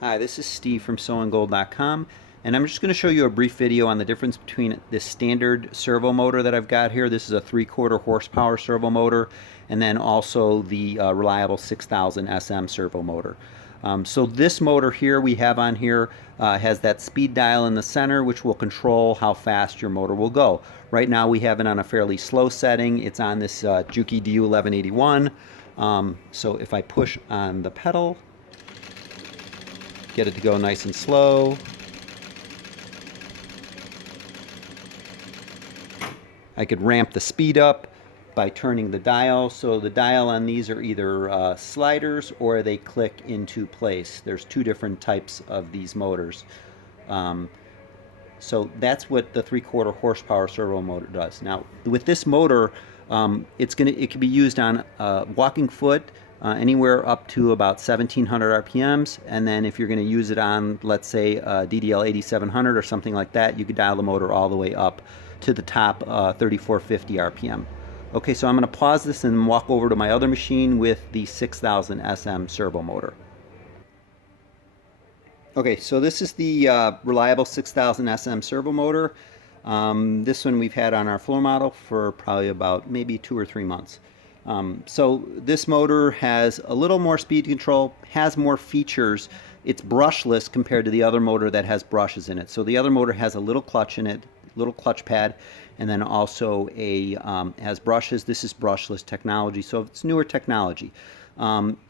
Hi, this is Steve from SewingGold.com, and I'm just going to show you a brief video on the difference between this standard servo motor that I've got here. This is a 3/4 horsepower servo motor, and then also the reliable 6000 SM servo motor. So this motor here we have on here has that speed dial in the center, which will control how fast your motor will go. Right now we have it on a fairly slow setting. It's on this Juki DU-1181. So if I push on the pedal, get it to go nice and slow. I could ramp the speed up by turning the dial. So the dial on these are either sliders or they click into place. There's two different types of these motors. So that's what the 3/4 horsepower servo motor does. Now with this motor, it can be used on a walking foot, anywhere up to about 1700 RPMs, and then if you're going to use it on, let's say, DDL-8700 or something like that, you could dial the motor all the way up to the top 3450 RPM. Okay, so I'm going to pause this and walk over to my other machine with the 6000 SM servo motor. Okay, so this is the reliable 6000 SM servo motor. This one we've had on our floor model for probably about maybe 2 or 3 months. So this motor has a little more speed control, has more features. It's brushless compared to the other motor that has brushes in it. So the other motor has a little clutch in it, little clutch pad, and then also has brushes. This is brushless technology, so it's newer technology.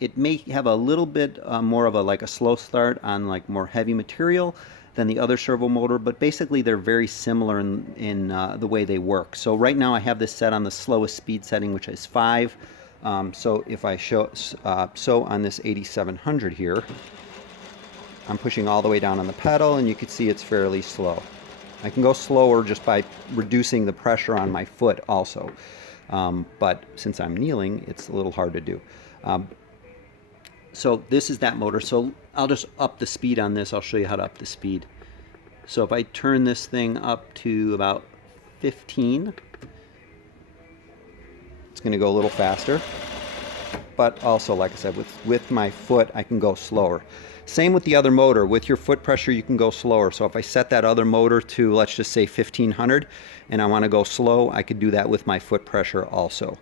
It may have a little bit more of a slow start on more heavy material than the other servo motor, but basically they're very similar in the way they work. So right now I have this set on the slowest speed setting, which is 5. So if I sew on this 8700 here, I'm pushing all the way down on the pedal, and you can see it's fairly slow. I can go slower just by reducing the pressure on my foot also, but since I'm kneeling, it's a little hard to do. So this is that motor. So I'll just up the speed on this. I'll show you how to up the speed. So if I turn this thing up to about 15, it's going to go a little faster. But also, like I said, with my foot, I can go slower. Same with the other motor. With your foot pressure, you can go slower. So if I set that other motor to, let's just say 1500, and I want to go slow, I could do that with my foot pressure also.